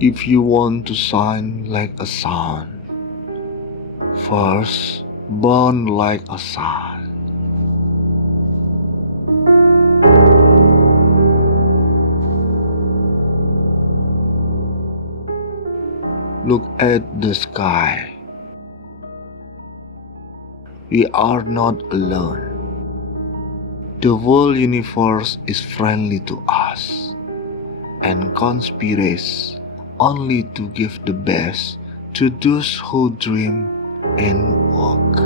If you want to shine like a sun, first burn like a sun. Look at the sky. We are not alone. The whole universe is friendly to us and conspires only to give the best to those who dream and work.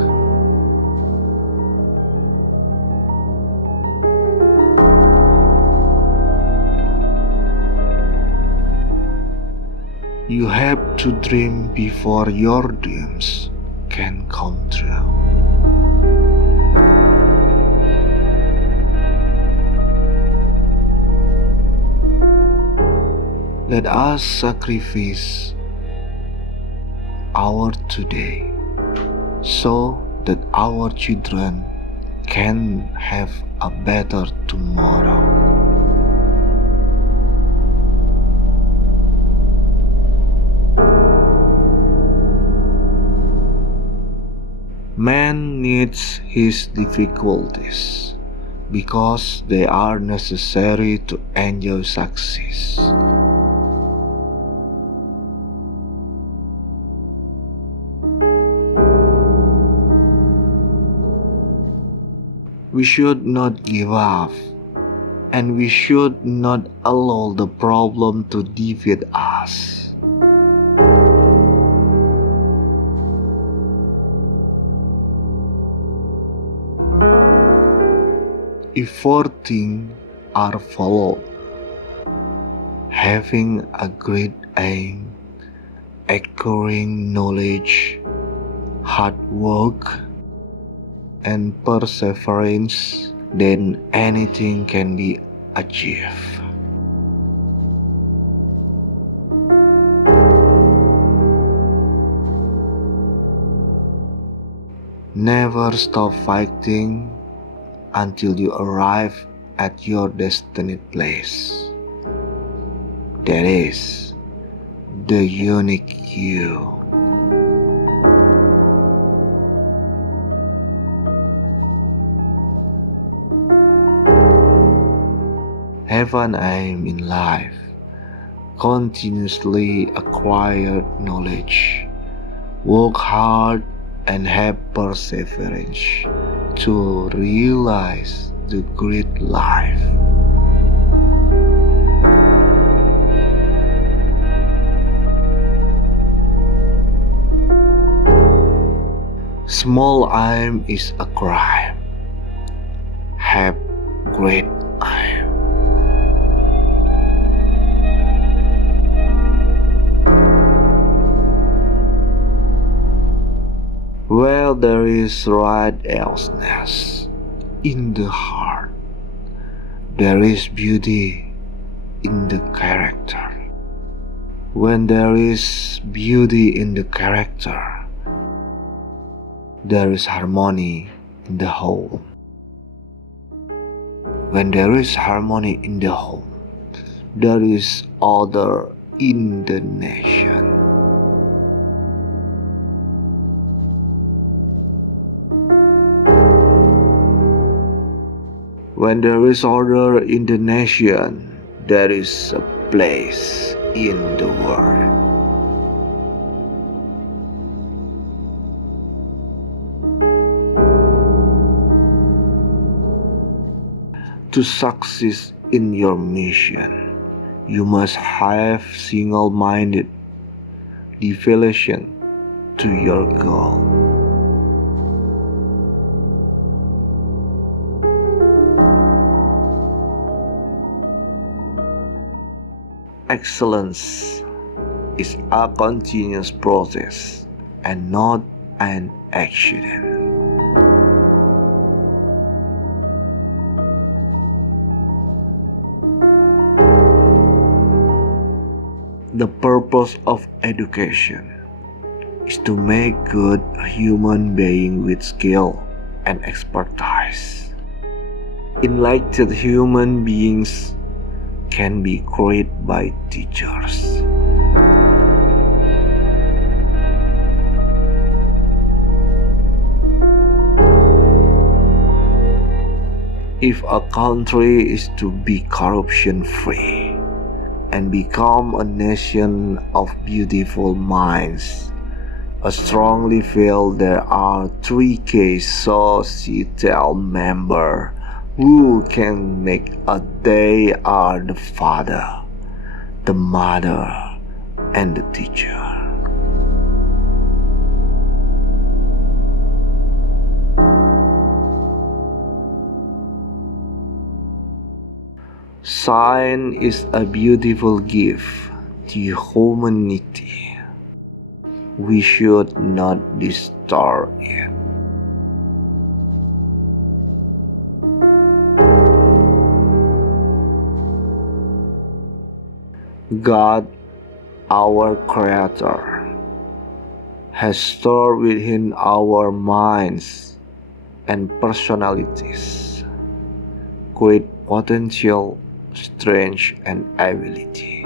You have to dream before your dreams can come true. Let us sacrifice our today so that our children can have a better tomorrow. Man needs his difficulties because they are necessary to enjoy success. We should not give up, and we should not allow the problem to defeat us. If 4 things are followed, having a great aim, acquiring knowledge, hard work, and perseverance, then anything can be achieved. Never stop fighting until you arrive at your destined place. That is the unique you. Have an aim in life. Continuously acquire knowledge. Work hard and have perseverance to realize the great life. Small aim is a crime. Have great aim. Where there is righteousness in the heart, there is beauty in the character. When there is beauty in the character, there is harmony in the home. When there is harmony in the home, there is order in the nation. When there is order in the nation, there is a place in the world. To succeed in your mission, you must have single-minded devotion to your goal. Excellence is a continuous process and not an accident. The purpose of education is to make good human being with skill and expertise. Enlightened human beings can be created by teachers. If a country is to be corruption-free and become a nation of beautiful minds, I strongly feel there are three key societal members who can make a they are the father, the mother, and the teacher. Science is a beautiful gift to humanity. We should not destroy it. God, our Creator, has stored within our minds and personalities great potential, strength, and ability.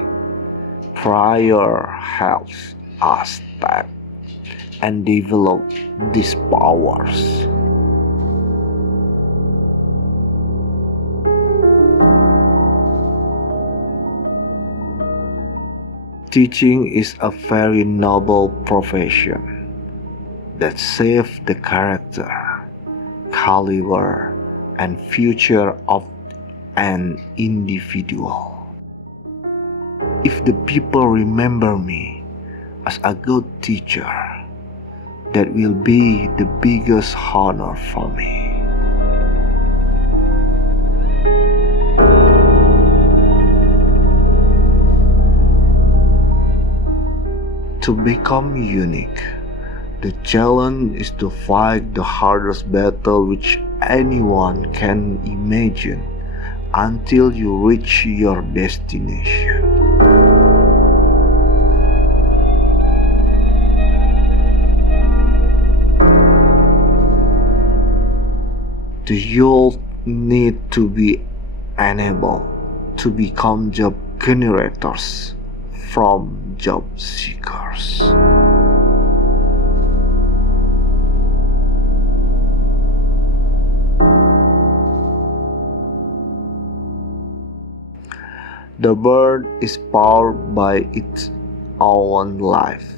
Prayer helps us tap and develop these powers. Teaching is a very noble profession that shapes the character, caliber, and future of an individual. If the people remember me as a good teacher, that will be the biggest honor for me. To become unique, the challenge is to fight the hardest battle which anyone can imagine until you reach your destination. The youth need to be enabled to become job generators from job seekers. The bird is powered by its own life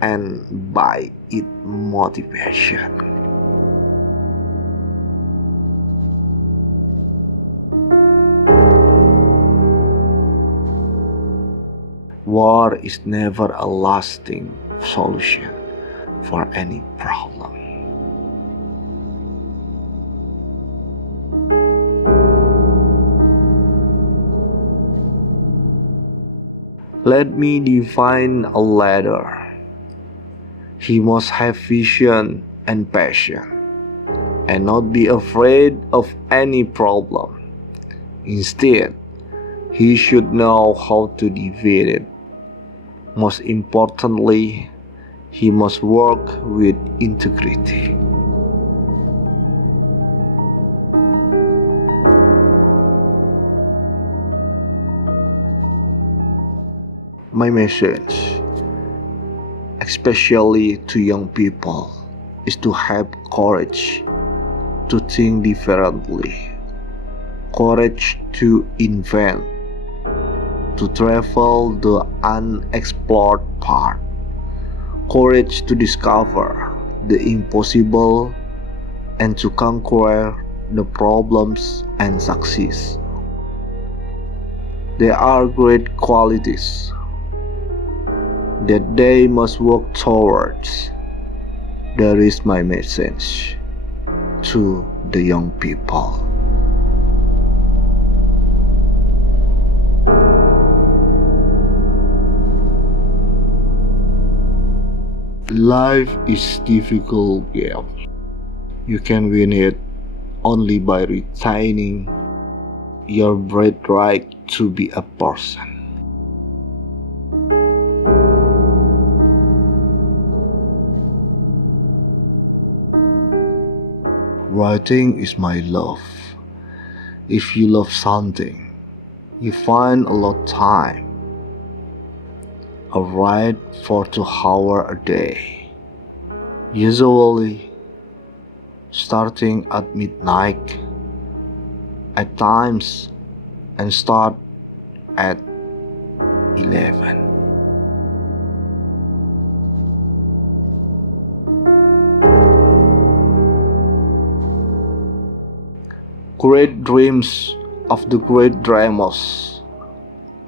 and by its motivation. War is never a lasting solution for any problem. Let me define a leader. He must have vision and passion, and not be afraid of any problem. Instead, he should know how to defeat it. Most importantly, he must work with integrity. My message, especially to young people, is to have courage to think differently, courage to invent, to travel the unexplored part, courage to discover the impossible, and to conquer the problems and succeed. There are great qualities that they must work towards. That is my message to the young people. Life is difficult game. You can win it only by retaining your birthright to be a person. Writing is my love. If you love something, you find a lot of time. I write for 2 hours a day, usually starting at midnight at times and start at 11. Great dreams of the great dreamers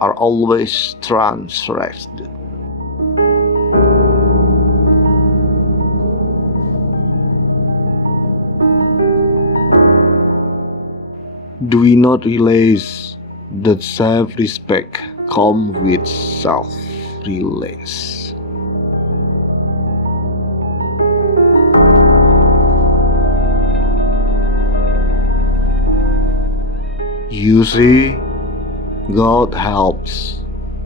are always transgressed. Do we not realize that self-respect comes with self-reliance? You see, God helps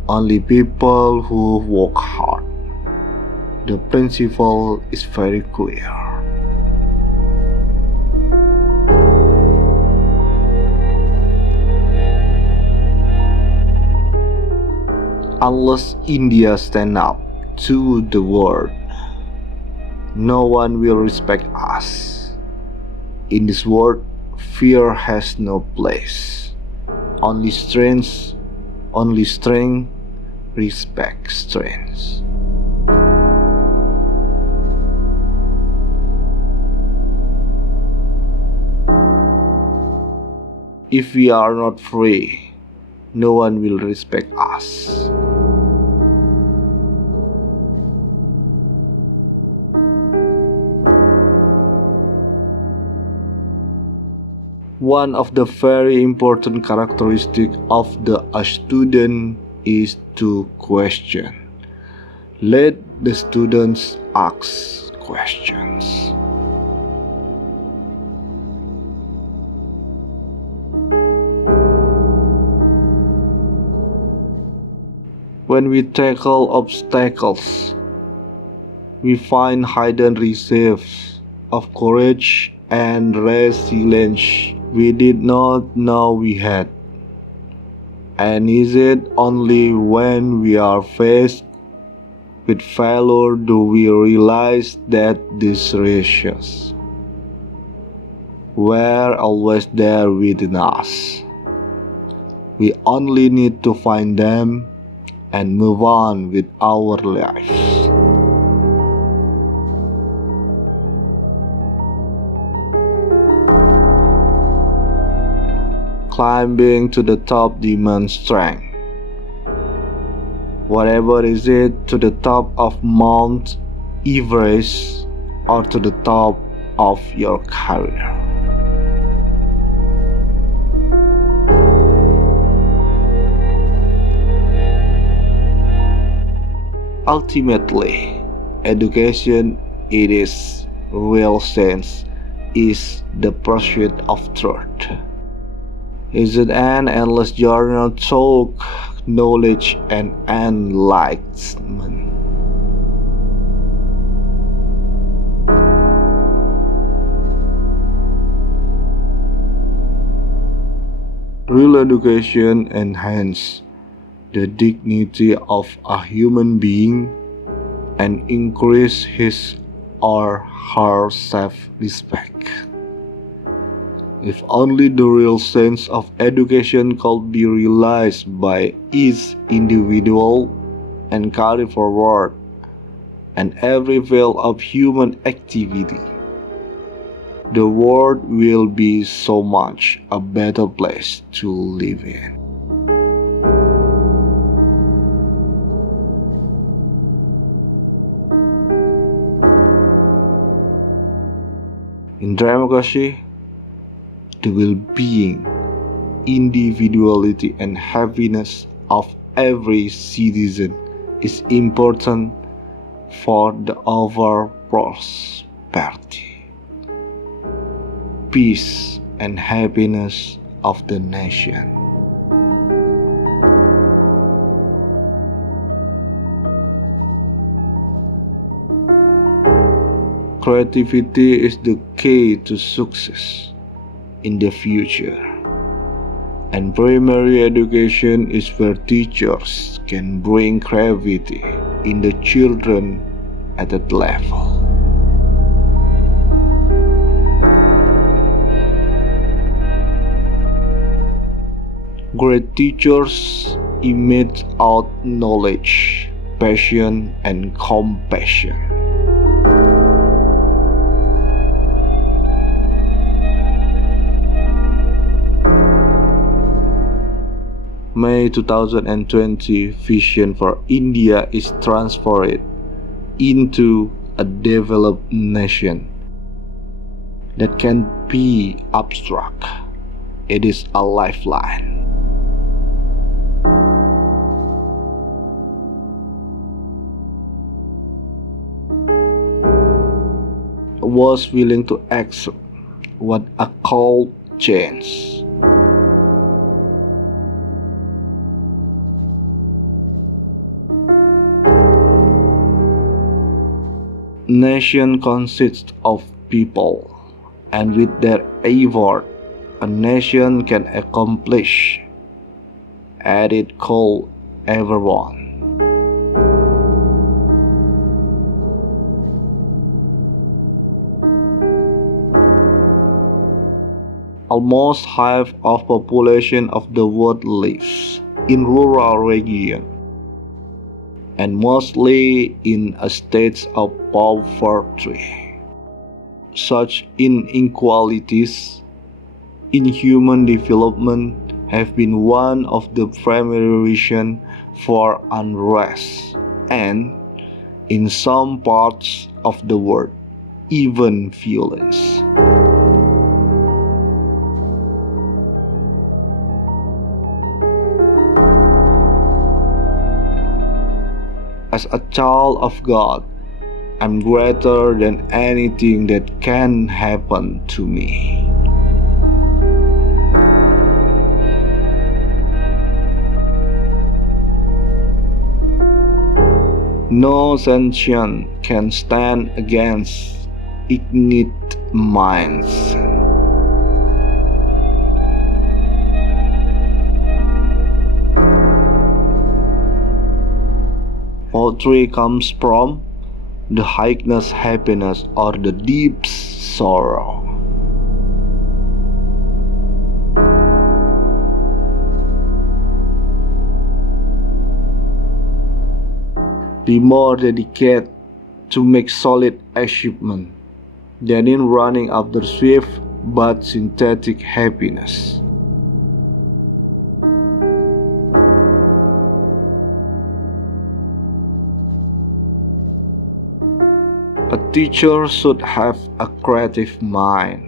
only people who work hard. The principle is very clear. Unless India stand up to the world, no one will respect us. In this world, fear has no place. Only strength respect strength. If we are not free, no one will respect us. One of the very important characteristics of a student is to question. Let the students ask questions. When we tackle obstacles, we find hidden reserves of courage and resilience we did not know we had. And is it only when we are faced with failure do we realize that these resources were always there within us? We only need to find them and move on with our lives. Climbing to the top demands strength. Whatever is it, to the top of Mount Everest or to the top of your career. Ultimately, education in its real sense is the pursuit of truth. Is it an endless journey toward knowledge and enlightenment? Real education enhances the dignity of a human being and increase his or her self-respect. If only the real sense of education could be realized by each individual and carried forward in every field of human activity, the world will be so much a better place to live in. In democracy, the well-being, individuality, and happiness of every citizen is important for the overall prosperity, peace, and happiness of the nation. Creativity is the key to success in the future, and primary education is where teachers can bring creativity in the children at that level. Great teachers emit out knowledge, passion, and compassion. May 2020 vision for India is transferred into a developed nation that can be abstract. It is a lifeline. Was willing to accept what a called change. Nation consists of people, and with their effort, a nation can accomplish as it could ever want. Almost half of population of the world lives in rural region and mostly in a state of poverty. Such inequalities in human development have been one of the primary reasons for unrest and, in some parts of the world, even violence. As a child of God, I'm greater than anything that can happen to me. No sanction can stand against ignorant minds. Poetry comes from the highest happiness or the deep sorrow. Be more dedicated to make solid achievement than in running after swift but synthetic happiness. A teacher should have a creative mind.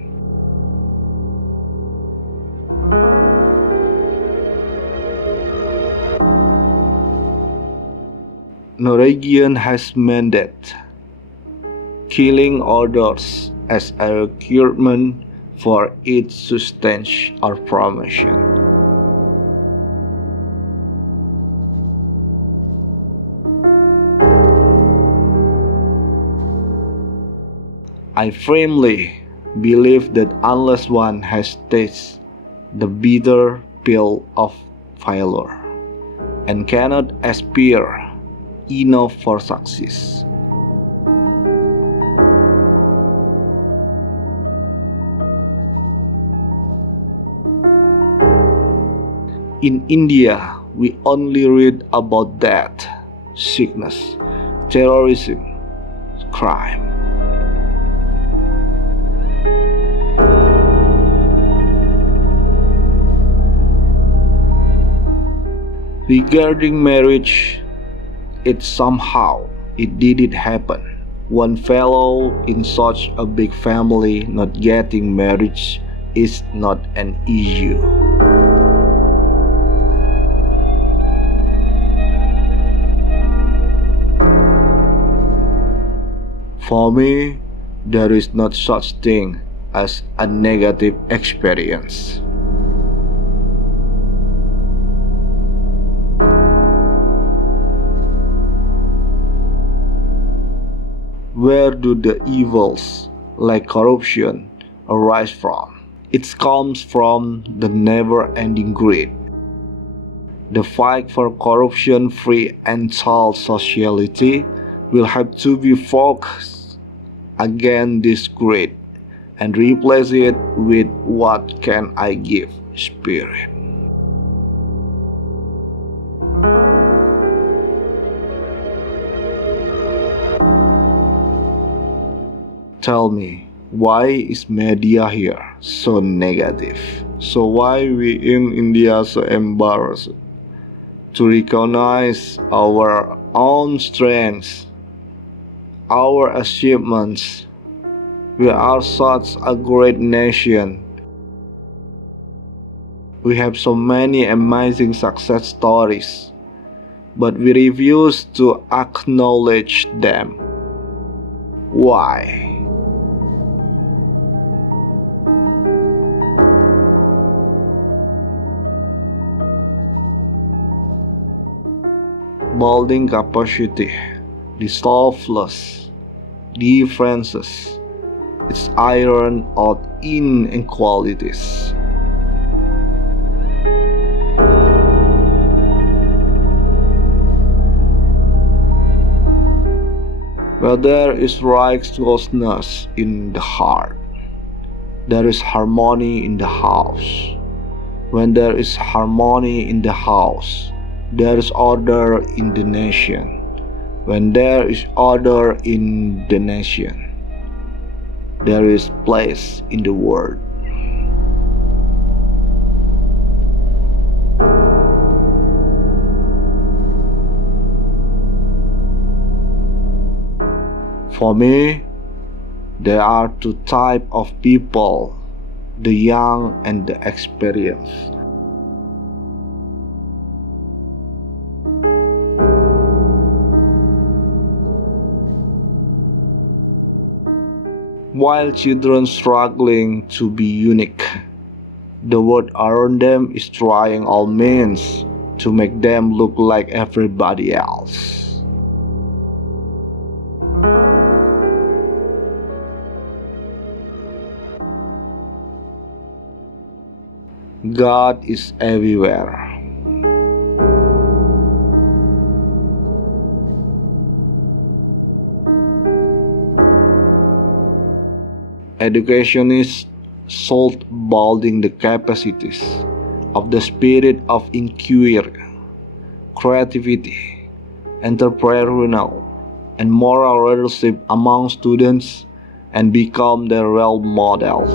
Norwegian has mandated killing others as a requirement for its sustenance or promotion. I firmly believe that unless one has tasted the bitter pill of failure and cannot aspire enough for success, in India, we only read about death, sickness, terrorism, crime. Regarding marriage, it didn't happen. One fellow in such a big family not getting married is not an issue. For me, there is not such thing as a negative experience. Where do the evils like corruption arise from? It comes from the never-ending greed. The fight for corruption-free and child sociality will have to be focused against this greed and replace it with what can I give spirit. Tell me, why is media here so negative? So why we in India so embarrassed to recognize our own strengths, our achievements? We are such a great nation. We have so many amazing success stories, but we refuse to acknowledge them. Why? Building capacity, the selfless differences, it's iron out inequalities. Where there is righteousness in the heart, there is harmony in the house. When there is harmony in the house, there is order in the nation. When there is order in the nation, there is place in the world. For me, there are two types of people, the young and the experienced. While children struggling to be unique, the world around them is trying all means to make them look like everybody else. God is everywhere. Educationists should building the capacities of the spirit of inquiry, creativity, entrepreneurial, and moral leadership among students and become their role models.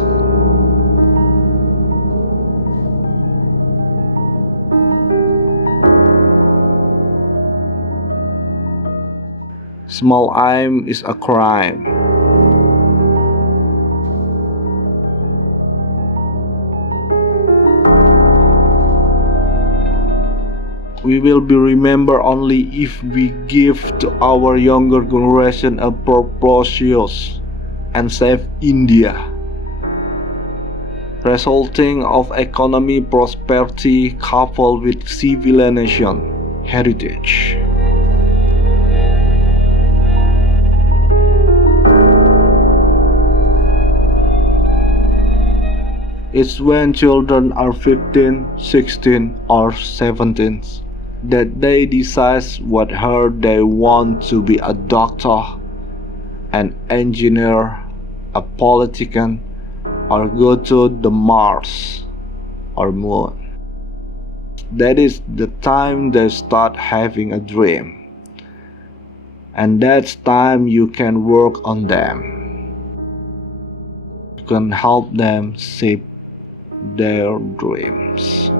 Small aim is a crime. We will be remembered only if we give to our younger generation a purpose and save India, resulting of economy prosperity coupled with civilization heritage. It's when children are 15, 16, or 17 that they decide whether they want to be a doctor, an engineer, a politician, or go to the Mars or moon. That is the time they start having a dream. And that's time you can work on them. You can help them shape their dreams.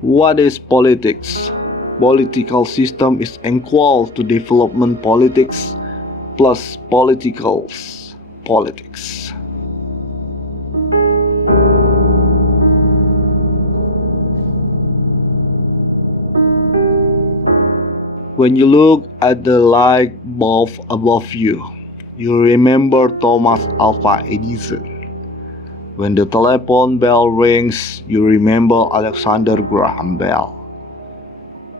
What is politics? Political system is equal to development politics plus politicals politics. When you look at the light bulb above you, you remember Thomas Alva Edison. When the telephone bell rings, you remember Alexander Graham Bell.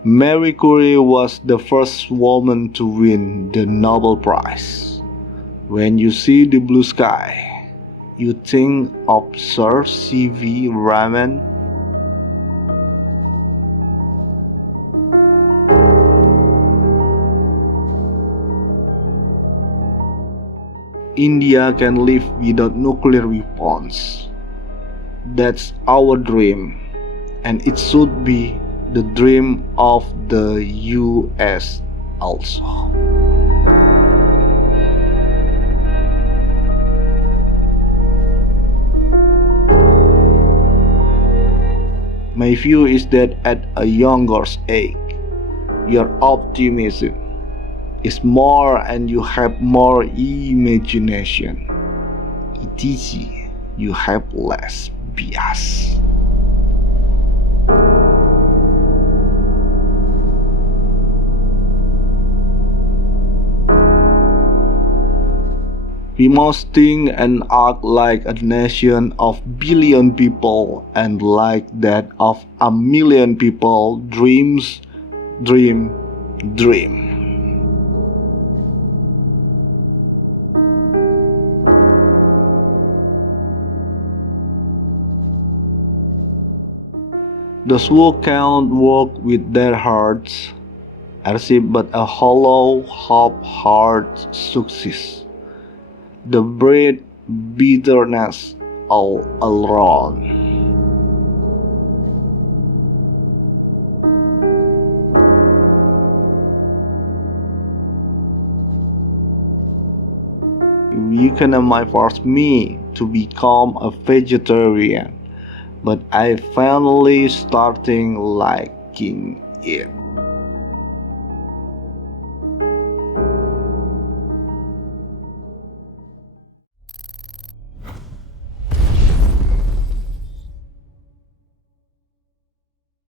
Marie Curie was the first woman to win the Nobel Prize. When you see the blue sky, you think of Sir C.V. Raman. India can live without nuclear weapons. That's our dream, and it should be the dream of the US also. My view is that at a younger age, your optimism is more and you have more imagination. etc. You have less bias. We must think and act like a nation of billion people and like that of a million people dreams, dream. Those who can't walk with their hearts receive but a hollow, half-hearted success. The breed bitterness all around. You might force me to become a vegetarian, but I finally starting liking it.